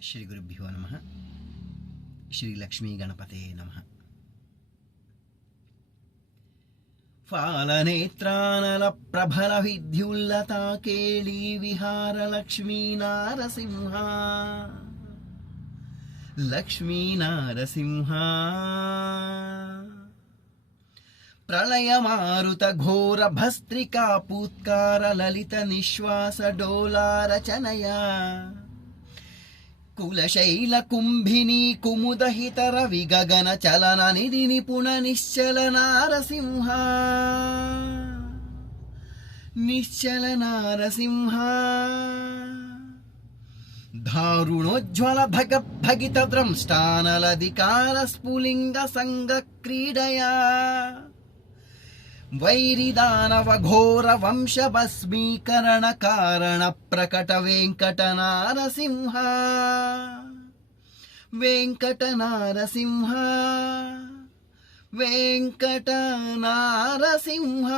ಶ್ರೀ ಗುರುಭ್ಯೋ ನಮಃ. ಶ್ರೀ ಲಕ್ಷ್ಮೀ ಗಣಪತೆ ನಮಃ. ಫಾಲನೇತ್ರಾನಲ ಪ್ರಬಲ ವಿದ್ಯುಲ್ಲತಾ ಕೇಳಿ ವಿಹಾರ ಲಕ್ಷ್ಮೀ ನಾರಸಿಂಹ, ಲಕ್ಷ್ಮೀ ನಾರಸಿಂಹ. ಪ್ರಳಯ ಮಾರುತ ಘೋರ ಭಸ್ತ್ರಿಕಾ ಪೂತ್ಕಾರ ಲಲಿತ ನಿಶ್ವಾಸ ಡೋಲಾರಚನಯ, ಕುಲಶೈಲ ಕುಂಭಿನಿ ಕುಮುದಹಿತರ ವಿಗಗನ ಚಲನ ನಿಧಿ ನಿಪುಣ ನಿಶ್ಚಲ ನಾರಸಿಂಹ, ನಿಶ್ಚಲ ನಾರಸಿಂಹ. ಧಾರುಣೋಜ್ವಲ ಭಗಭಗಿತ ದ್ರಂಷ್ಟಾನಲಧಿಕಾರ ಸ್ಫುಲಿಂಗ ಸಂಗ ಕ್ರೀಡಯ, ವೈರಿದಾನವ ಘೋರ ವಂಶ ಭಸ್ಮೀಕರಣ ಕಾರಣ ಪ್ರಕಟ ವೆಂಕಟ ನಾರಸಿಂಹ, ವೆಂಕಟ ನಾರಸಿಂಹ, ವೆಂಕಟ ನಾರಸಿಂಹ.